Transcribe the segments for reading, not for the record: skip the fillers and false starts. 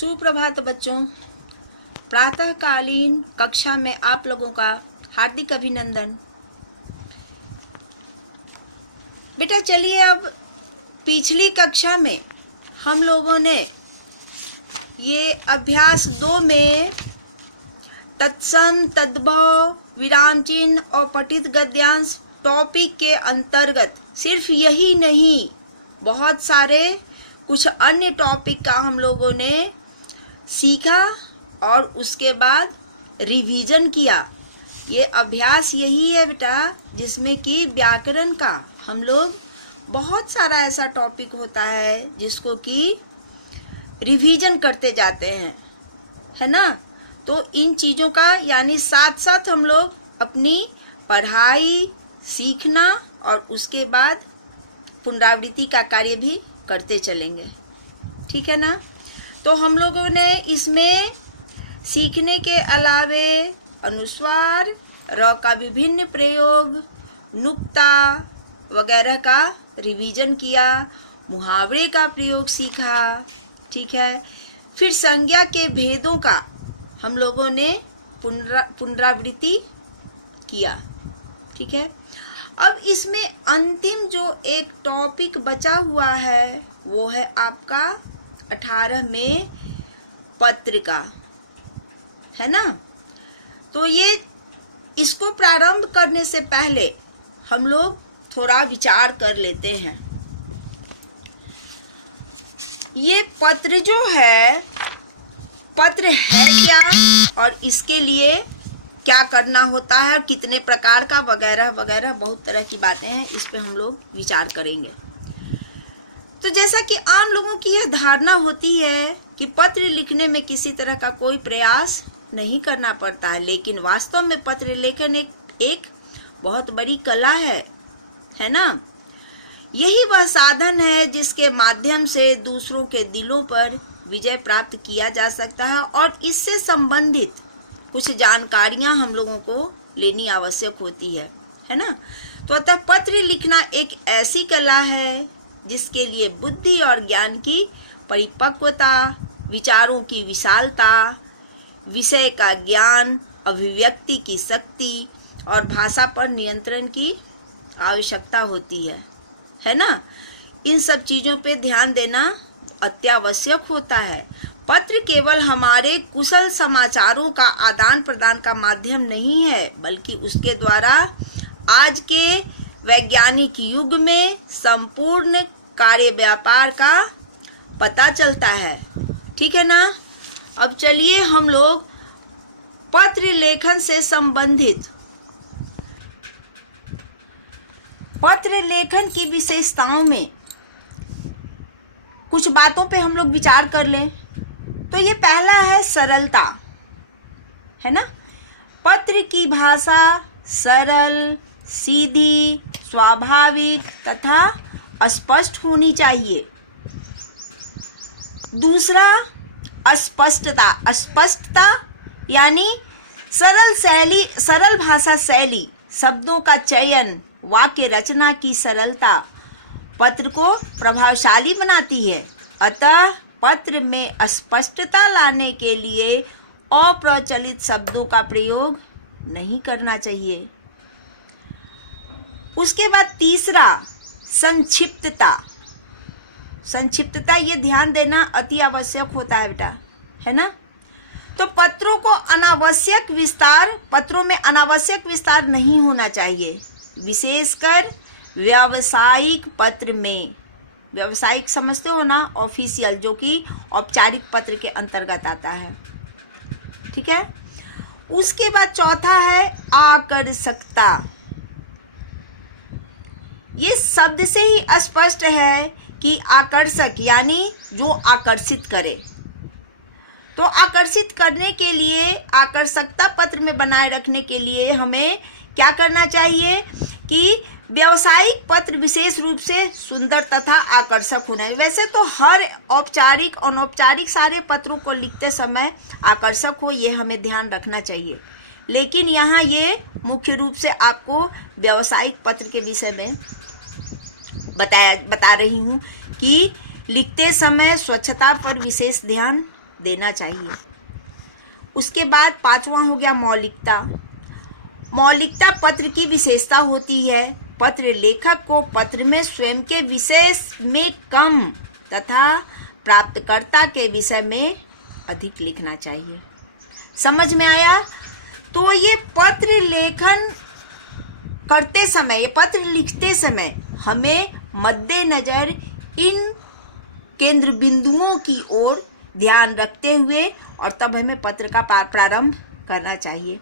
सुप्रभात बच्चों। प्रातःकालीन कक्षा में आप लोगों का हार्दिक अभिनंदन। बेटा चलिए, अब पिछली कक्षा में हम लोगों ने ये अभ्यास 2 में तत्सम, तद्भव, विराम चिन्ह और पठित गद्यांश टॉपिक के अंतर्गत सिर्फ यही नहीं, बहुत सारे कुछ अन्य टॉपिक का हम लोगों ने सीखा और उसके बाद रिवीजन किया। ये अभ्यास यही है बेटा जिसमें कि व्याकरण का हम लोग बहुत सारा ऐसा टॉपिक होता है जिसको कि रिवीजन करते जाते हैं, है ना। तो इन चीज़ों का यानी साथ साथ हम लोग अपनी पढ़ाई सीखना और उसके बाद पुनरावृत्ति का कार्य भी करते चलेंगे, ठीक है ना। तो हम लोगों ने इसमें सीखने के अलावे अनुस्वार, र का विभिन्न प्रयोग, नुक्ता वगैरह का रिवीजन किया, मुहावरे का प्रयोग सीखा, ठीक है। फिर संज्ञा के भेदों का हम लोगों ने पुनरावृत्ति किया, ठीक है। अब इसमें अंतिम जो एक टॉपिक बचा हुआ है वो है आपका 18 में पत्र का, है ना। तो ये इसको प्रारंभ करने से पहले हम लोग थोड़ा विचार कर लेते हैं। ये पत्र जो है, पत्र है क्या और इसके लिए क्या करना होता है और कितने प्रकार का वगैरह वगैरह बहुत तरह की बातें हैं, इस पे हम लोग विचार करेंगे। तो जैसा कि आम लोगों की यह धारणा होती है कि पत्र लिखने में किसी तरह का कोई प्रयास नहीं करना पड़ता है, लेकिन वास्तव में पत्र लेखन एक बहुत बड़ी कला है ना। यही वह साधन है जिसके माध्यम से दूसरों के दिलों पर विजय प्राप्त किया जा सकता है और इससे संबंधित कुछ जानकारियां हम लोगों को लेनी आवश्यक होती है ना। तो अतः पत्र लिखना एक ऐसी कला है जिसके लिए बुद्धि और ज्ञान की परिपक्वता, विचारों की विशालता, विषय का ज्ञान, अभिव्यक्ति की शक्ति और भाषा पर नियंत्रण की आवश्यकता होती है ना। इन सब चीज़ों पे ध्यान देना अत्यावश्यक होता है। पत्र केवल हमारे कुशल समाचारों का आदान प्रदान का माध्यम नहीं है, बल्कि उसके द्वारा आज के वैज्ञानिक युग में संपूर्ण कार्य व्यापार का पता चलता है, ठीक है ना। अब चलिए हम लोग पत्र लेखन से संबंधित पत्र लेखन की विशेषताओं में कुछ बातों पे हम लोग विचार कर लें। तो ये पहला है सरलता, है ना। पत्र की भाषा सरल, सीधी, स्वाभाविक तथा स्पष्ट होनी चाहिए। दूसरा अस्पष्टता, अस्पष्टता यानी सरल शैली, सरल भाषा शैली, शब्दों का चयन, वाक्य रचना की सरलता पत्र को प्रभावशाली बनाती है। अतः पत्र में स्पष्टता लाने के लिए अप्रचलित शब्दों का प्रयोग नहीं करना चाहिए। उसके बाद तीसरा संक्षिप्तता। संक्षिप्तता ये ध्यान देना अति आवश्यक होता है बेटा, है ना। तो पत्रों में अनावश्यक विस्तार नहीं होना चाहिए, विशेषकर व्यावसायिक पत्र में। व्यावसायिक समझते हो ना, ऑफिशियल, जो कि औपचारिक पत्र के अंतर्गत आता है, ठीक है। उसके बाद चौथा है आकर्षकता। ये शब्द से ही स्पष्ट है कि आकर्षक यानी जो आकर्षित करे। तो आकर्षित करने के लिए, आकर्षकता पत्र में बनाए रखने के लिए हमें क्या करना चाहिए कि व्यावसायिक पत्र विशेष रूप से सुंदर तथा आकर्षक होना है। वैसे तो हर औपचारिक अनौपचारिक सारे पत्रों को लिखते समय आकर्षक हो, ये हमें ध्यान रखना चाहिए, लेकिन यहाँ ये मुख्य रूप से आपको व्यावसायिक पत्र के विषय में बता रही हूँ कि लिखते समय स्वच्छता पर विशेष ध्यान देना चाहिए। उसके बाद 5वां हो गया मौलिकता। मौलिकता पत्र की विशेषता होती है। पत्र लेखक को पत्र में स्वयं के विषय में कम तथा प्राप्तकर्ता के विषय में अधिक लिखना चाहिए। समझ में आया? तो ये पत्र लेखन करते समय, ये पत्र लिखते समय हमें मद्देनजर इन केंद्र बिंदुओं की ओर ध्यान रखते हुए और तब हमें पत्र का प्रारंभ करना चाहिए।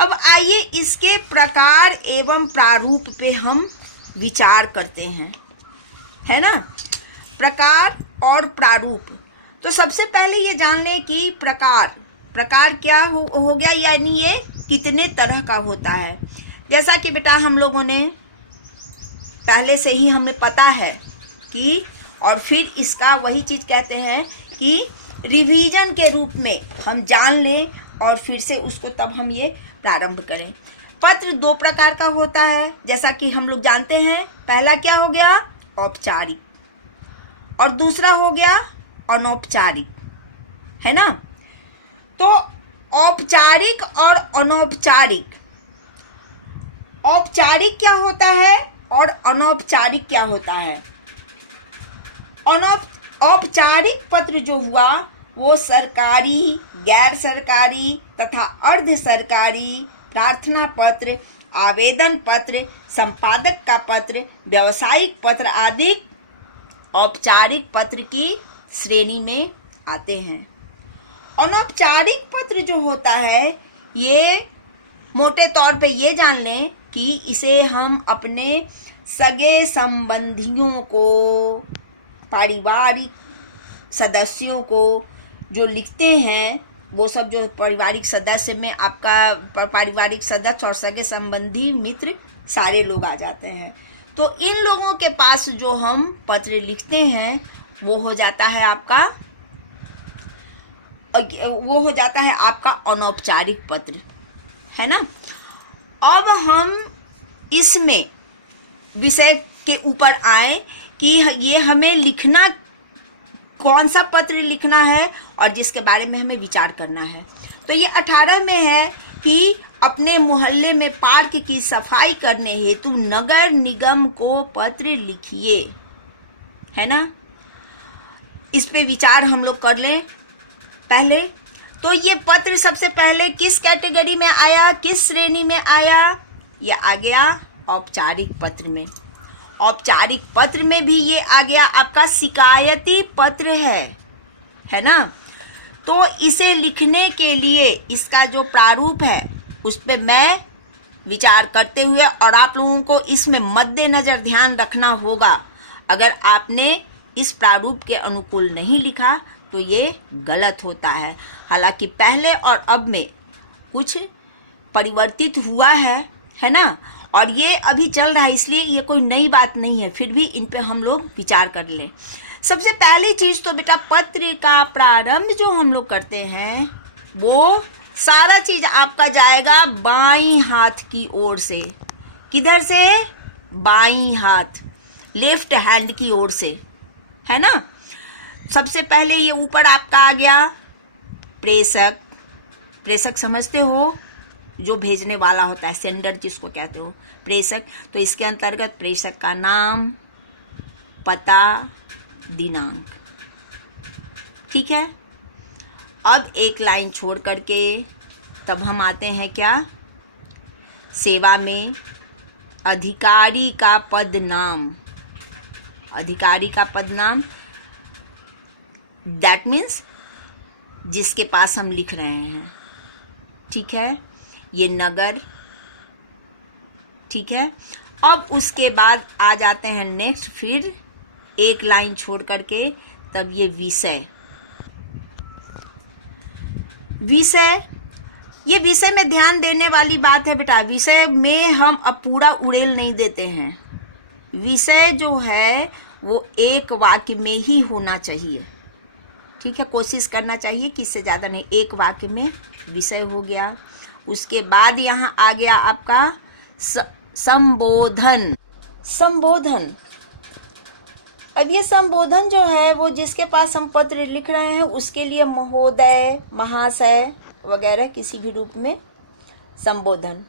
अब आइए इसके प्रकार एवं प्रारूप पे हम विचार करते हैं, है ना। प्रकार और प्रारूप। तो सबसे पहले ये जान लें कि प्रकार क्या हो गया, यानी ये कितने तरह का होता है। जैसा कि बेटा हम लोगों ने पहले से ही हमें पता है कि, और फिर इसका वही चीज़ कहते हैं कि रिवीजन के रूप में हम जान लें और फिर से उसको तब हम ये प्रारंभ करें। पत्र 2 प्रकार का होता है, जैसा कि हम लोग जानते हैं। पहला क्या हो गया? औपचारिक, और दूसरा हो गया अनौपचारिक, है ना। तो औपचारिक और अनौपचारिक, औपचारिक क्या होता है और अनौपचारिक क्या होता है? औपचारिक पत्र जो हुआ वो सरकारी, गैर सरकारी तथा अर्ध सरकारी, प्रार्थना पत्र, आवेदन पत्र, संपादक का पत्र, व्यावसायिक पत्र आदि औपचारिक पत्र की श्रेणी में आते हैं। अनौपचारिक पत्र जो होता है ये मोटे तौर पे ये जान लें कि इसे हम अपने सगे संबंधियों को, पारिवारिक सदस्यों को जो लिखते हैं, वो सब जो पारिवारिक सदस्य में आपका पारिवारिक सदस्य और सगे संबंधी मित्र सारे लोग आ जाते हैं। तो इन लोगों के पास जो हम पत्र लिखते हैं वो हो जाता है आपका अनौपचारिक पत्र, है ना। अब हम इसमें विषय के ऊपर आए कि ये हमें लिखना, कौन सा पत्र लिखना है और जिसके बारे में हमें विचार करना है। तो ये 18 में है कि अपने मोहल्ले में पार्क की सफाई करने हेतु नगर निगम को पत्र लिखिए, है ना। इस पे विचार हम लोग कर लें पहले। तो ये पत्र सबसे पहले किस कैटेगरी में आया, किस श्रेणी में आया? ये आ गया औपचारिक पत्र में। औपचारिक पत्र में भी ये आ गया आपका शिकायती पत्र है ना। तो इसे लिखने के लिए इसका जो प्रारूप है उस पे मैं विचार करते हुए, और आप लोगों को इसमें मद्देनजर ध्यान रखना होगा। अगर आपने इस प्रारूप के अनुकूल नहीं लिखा तो ये गलत होता है। हालांकि पहले और अब में कुछ परिवर्तित हुआ है ना, और ये अभी चल रहा है, इसलिए ये कोई नई बात नहीं है, फिर भी इन पे हम लोग विचार कर लें। सबसे पहली चीज तो बेटा पत्र का प्रारंभ जो हम लोग करते हैं वो सारा चीज आपका जाएगा बाईं हाथ की ओर से। किधर से? बाईं हाथ, लेफ्ट हैंड की ओर से, है ना। सबसे पहले ये ऊपर आपका आ गया प्रेषक। प्रेषक समझते हो, जो भेजने वाला होता है, सेंडर जिसको कहते हो, प्रेषक। तो इसके अंतर्गत प्रेषक का नाम, पता, दिनांक, ठीक है। अब एक लाइन छोड़ करके तब हम आते हैं क्या? सेवा में अधिकारी का पद नाम। अधिकारी का पद नाम, दैट मीन्स जिसके पास हम लिख रहे हैं, ठीक है। ये नगर, ठीक है। अब उसके बाद आ जाते हैं नेक्स्ट, फिर एक लाइन छोड़ करके तब ये विषय। विषय, ये विषय में ध्यान देने वाली बात है बेटा। विषय में हम अब पूरा उड़ेल नहीं देते हैं। विषय जो है वो एक वाक्य में ही होना चाहिए, ठीक है। कोशिश करना चाहिए कि इससे ज़्यादा नहीं, एक वाक्य में विषय हो गया। उसके बाद यहाँ आ गया आपका संबोधन। संबोधन अब ये संबोधन जो है वो जिसके पास हम पत्र लिख रहे हैं उसके लिए महोदय, महाशय वगैरह किसी भी रूप में संबोधन।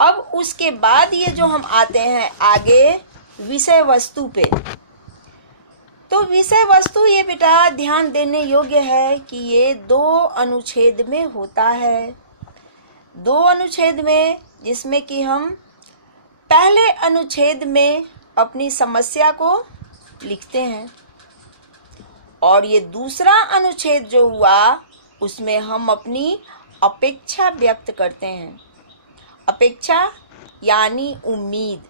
अब उसके बाद ये जो हम आते हैं आगे विषय वस्तु पे, तो विषय वस्तु ये बेटा ध्यान देने योग्य है कि ये 2 अनुच्छेद में होता है। 2 अनुच्छेद में, जिसमें कि हम पहले अनुच्छेद में अपनी समस्या को लिखते हैं और ये दूसरा अनुच्छेद जो हुआ उसमें हम अपनी अपेक्षा व्यक्त करते हैं। अपेक्षा यानी उम्मीद,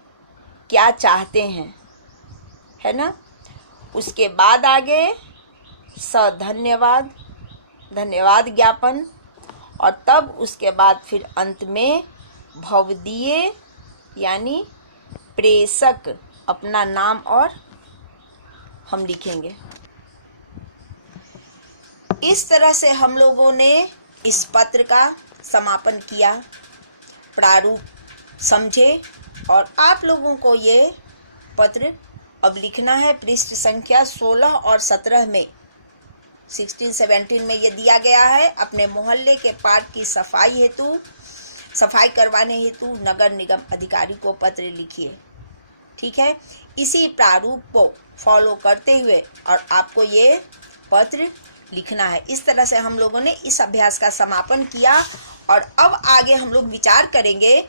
क्या चाहते हैं, है ना। उसके बाद आगे धन्यवाद, धन्यवाद ज्ञापन, और तब उसके बाद फिर अंत में भवदीय यानी प्रेषक अपना नाम और हम लिखेंगे। इस तरह से हम लोगों ने इस पत्र का समापन किया, प्रारूप समझे, और आप लोगों को ये पत्र अब लिखना है। पृष्ठ संख्या 16 और 17 में 16-17 में ये दिया गया है। अपने मोहल्ले के पार्क की सफाई करवाने हेतु नगर निगम अधिकारी को पत्र लिखिए। ठीक है, इसी प्रारूप को फॉलो करते हुए और आपको ये पत्र लिखना है। इस तरह से हम लोगों ने इस अभ्यास का समापन किया और अब आगे हम लोग विचार करेंगे।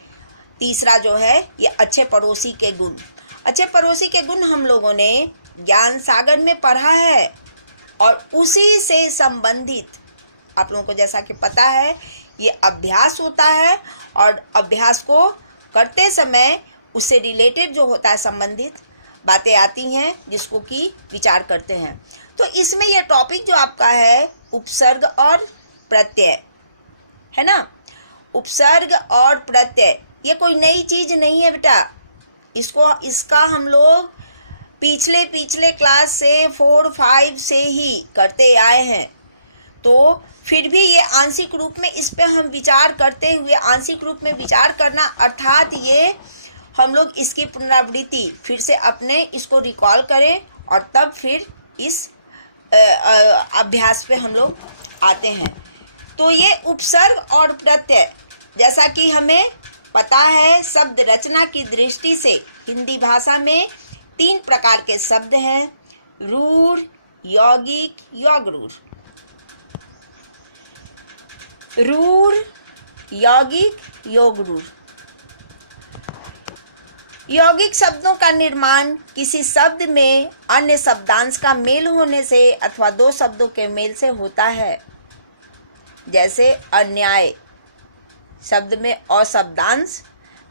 तीसरा जो है ये अच्छे पड़ोसी के गुण। अच्छे पड़ोसी के गुण हम लोगों ने ज्ञान सागर में पढ़ा है और उसी से संबंधित आप लोगों को जैसा कि पता है ये अभ्यास होता है और अभ्यास को करते समय उससे रिलेटेड जो होता है संबंधित बातें आती हैं जिसको कि विचार करते हैं। तो इसमें यह टॉपिक जो आपका है उपसर्ग और प्रत्यय है ना। उपसर्ग और प्रत्यय ये कोई नई चीज नहीं है बेटा। इसका हम लोग पिछले क्लास से 4-5 से ही करते आए हैं। तो फिर भी ये आंशिक रूप में इस पे हम विचार करते हुए आंशिक रूप में विचार करना अर्थात ये हम लोग इसकी पुनरावृत्ति फिर से अपने इसको रिकॉल करें और तब फिर इस अभ्यास पे हम लोग आते हैं। तो ये उपसर्ग और प्रत्यय जैसा कि हमें पता है शब्द रचना की दृष्टि से हिंदी भाषा में 3 प्रकार के शब्द हैं, रूढ़, यौगिक, योगरूढ़। रूढ़, यौगिक, योगरूढ़। यौगिक शब्दों का निर्माण किसी शब्द में अन्य शब्दांश का मेल होने से अथवा 2 शब्दों के मेल से होता है। जैसे अन्याय शब्द में अशब्दांश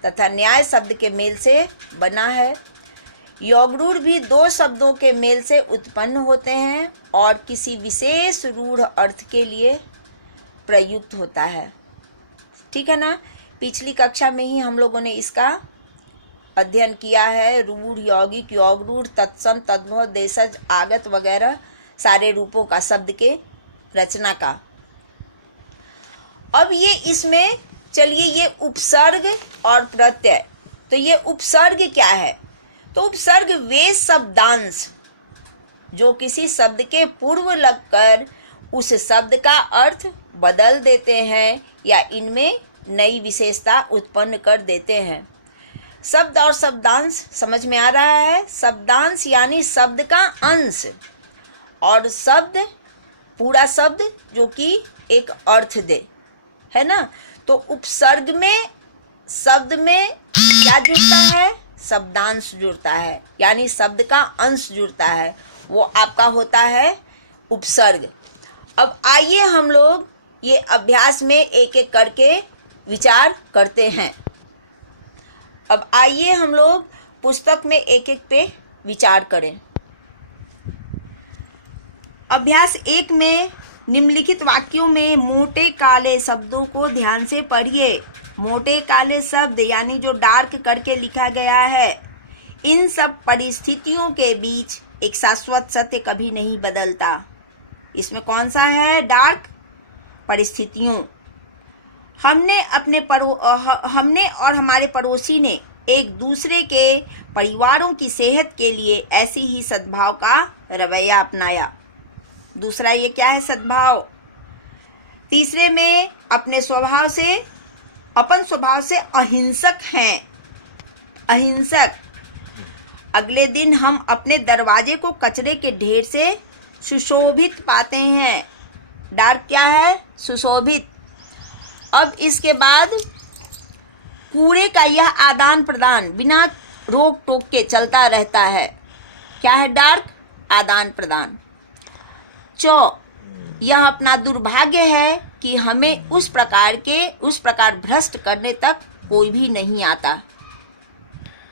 तथा न्याय शब्द के मेल से बना है। योगरूढ़ भी 2 शब्दों के मेल से उत्पन्न होते हैं और किसी विशेष रूढ़ अर्थ के लिए प्रयुक्त होता है। ठीक है ना। पिछली कक्षा में ही हम लोगों ने इसका अध्ययन किया है। रूढ़, यौगिक, योगरूढ़, तत्सम, तद्भव, देशज, आगत वगैरह सारे रूपों का शब्द के रचना का। अब ये इसमें चलिए ये उपसर्ग और प्रत्यय। तो ये उपसर्ग क्या है? तो उपसर्ग वे शब्दांश जो किसी शब्द के पूर्व लगकर उस शब्द का अर्थ बदल देते हैं या इनमें नई विशेषता उत्पन्न कर देते हैं। शब्द और शब्दांश समझ में आ रहा है। शब्दांश यानी शब्द का अंश और शब्द पूरा शब्द जो कि एक अर्थ दे, है ना। तो उपसर्ग में शब्द में क्या जुड़ता है? शब्दांश जुड़ता है यानी शब्द का अंश जुड़ता है, वो आपका होता है उपसर्ग। अब आइए हम लोग ये अभ्यास में एक एक करके विचार करते हैं। अब आइए हम लोग पुस्तक में एक एक पे विचार करें। अभ्यास 1 में निम्नलिखित वाक्यों में मोटे काले शब्दों को ध्यान से पढ़िए। मोटे काले शब्द यानी जो डार्क करके लिखा गया है, इन सब परिस्थितियों के बीच एक शाश्वत सत्य कभी नहीं बदलता। इसमें कौन सा है? डार्क परिस्थितियों। हमने और हमारे पड़ोसी ने एक दूसरे के परिवारों की सेहत के लिए ऐसी ही सद्भाव का रवैया अपनाया। दूसरा ये क्या है? सद्भाव। तीसरे में अपन स्वभाव से अहिंसक हैं। अहिंसक। अगले दिन हम अपने दरवाजे को कचरे के ढेर से सुशोभित पाते हैं। डार्क क्या है? सुशोभित। अब इसके बाद कूड़े का यह आदान प्रदान बिना रोक टोक के चलता रहता है। क्या है? डार्क। आदान प्रदान। यह अपना दुर्भाग्य है कि हमें उस प्रकार भ्रष्ट करने तक कोई भी नहीं आता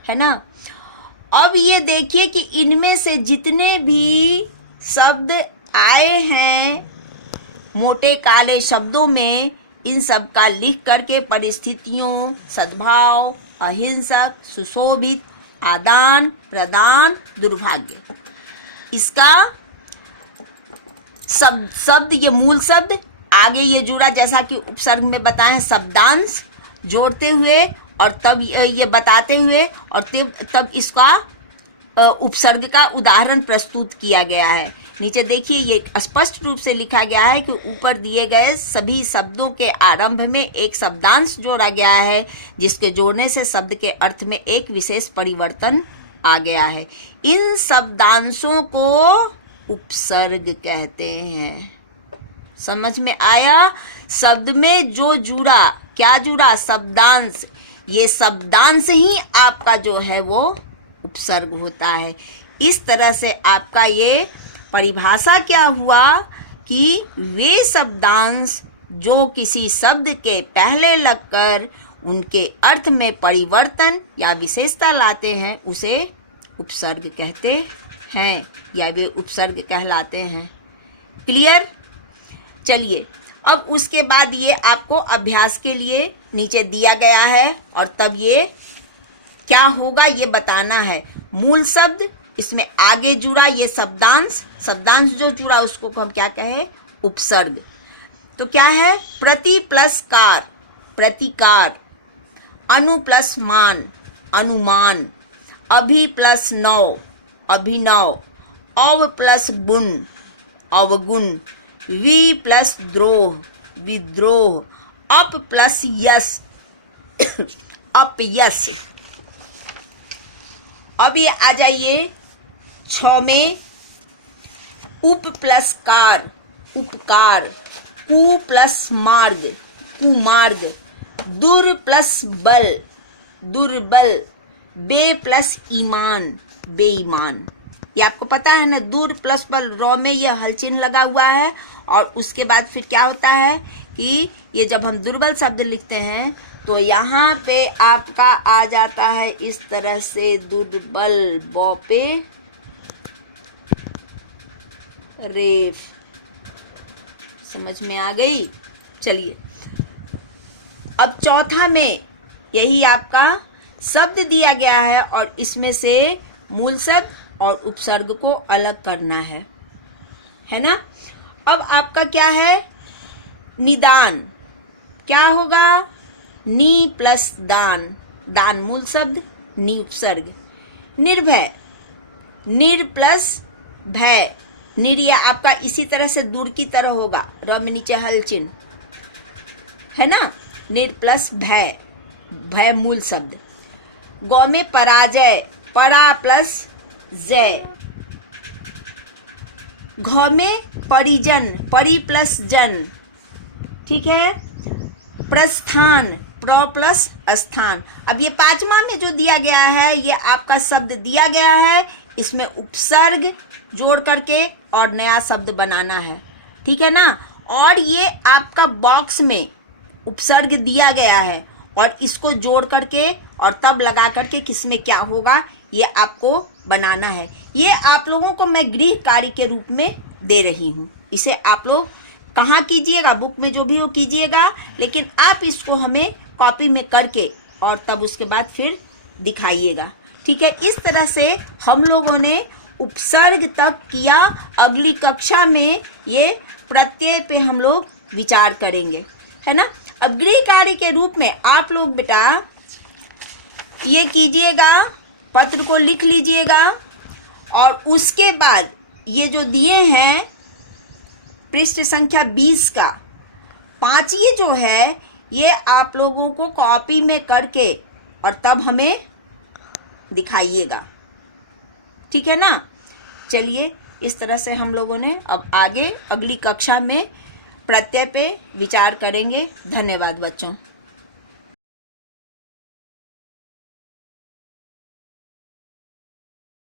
है ना। अब ये देखिए कि इनमें से जितने भी शब्द आए हैं मोटे काले शब्दों में, इन सब का लिख करके परिस्थितियों, सद्भाव, अहिंसक, सुशोभित, आदान प्रदान, दुर्भाग्य, इसका शब्द ये मूल शब्द आगे ये जुड़ा, जैसा कि उपसर्ग में बताएं, शब्दांश जोड़ते हुए और तब ये बताते हुए और तब इसका उपसर्ग का उदाहरण प्रस्तुत किया गया है। नीचे देखिए ये स्पष्ट रूप से लिखा गया है कि ऊपर दिए गए सभी शब्दों के आरंभ में एक शब्दांश जोड़ा गया है, जिसके जोड़ने से शब्द के अर्थ में एक विशेष परिवर्तन आ गया है। इन शब्दांशों को उपसर्ग कहते हैं। समझ में आया? शब्द में जो जुड़ा, क्या जुड़ा? शब्दांश। ये शब्दांश ही आपका जो है वो उपसर्ग होता है। इस तरह से आपका ये परिभाषा क्या हुआ कि वे शब्दांश जो किसी शब्द के पहले लगकर उनके अर्थ में परिवर्तन या विशेषता लाते हैं, उसे उपसर्ग कहते हैं या वे उपसर्ग कहलाते हैं। क्लियर? चलिए, अब उसके बाद ये आपको अभ्यास के लिए नीचे दिया गया है और तब ये क्या होगा ये बताना है। मूल शब्द, इसमें आगे जुड़ा ये शब्दांश जो जुड़ा उसको हम क्या कहें? उपसर्ग। तो क्या है? प्रति प्लस कार, प्रतिकार। अनु प्लस मान, अनुमान। अभि प्लस नौ, अभिनव। अव प्लस गुण, अवगुण। वि प्लस द्रोह, विद्रोह। अप प्लस यश, अपयश। अब ये आ जाइए 6 में। उप प्लस कार, उपकार। कु प्लस मार्ग, कुमार्ग। दुर प्लस बल, दुर्बल। बे प्लस ईमान, बेईमान। ये आपको पता है ना, दूर प्लस बल, रॉ में ये हल चिन्ह लगा हुआ है और उसके बाद फिर क्या होता है कि ये जब हम दुर्बल शब्द लिखते हैं तो यहाँ पे आपका आ जाता है इस तरह से दुर्बल, बौ पे रेफ। समझ में आ गई? चलिए, अब चौथा में यही आपका शब्द दिया गया है और इसमें से मूल शब्द और उपसर्ग को अलग करना है ना। अब आपका क्या है? निदान। क्या होगा? नी प्लस दान, दान मूल शब्द, नी उपसर्ग। निर्भय, निर प्लस भय। निर या आपका इसी तरह से दूर की तरह होगा, र में नीचे हल चिन्ह है ना। निर प्लस भय, भय मूल शब्द। गौ में पराजय, परा प्लस जय। घ में परिजन, परि प्लस जन। ठीक है। प्रस्थान, प्र प्लस स्थान। अब ये 5वां में जो दिया गया है, ये आपका शब्द दिया गया है, इसमें उपसर्ग जोड़ करके और नया शब्द बनाना है। ठीक है ना। और ये आपका बॉक्स में उपसर्ग दिया गया है और इसको जोड़ करके और तब लगा करके किसमें क्या होगा ये आपको बनाना है। ये आप लोगों को मैं गृह कार्य के रूप में दे रही हूँ। इसे आप लोग कहाँ कीजिएगा? बुक में जो भी हो कीजिएगा, लेकिन आप इसको हमें कॉपी में करके और तब उसके बाद फिर दिखाइएगा। ठीक है। इस तरह से हम लोगों ने उपसर्ग तक किया। अगली कक्षा में ये प्रत्यय पे हम लोग विचार करेंगे, है ना। अब गृह कार्य के रूप में आप लोग बेटा ये कीजिएगा, पत्र को लिख लीजिएगा और उसके बाद ये जो दिए हैं पृष्ठ संख्या 20 का 5 ये जो है ये आप लोगों को कॉपी में करके और तब हमें दिखाइएगा, ठीक है ना। चलिए इस तरह से हम लोगों ने अब आगे अगली कक्षा में प्रत्यय पे विचार करेंगे। धन्यवाद बच्चों।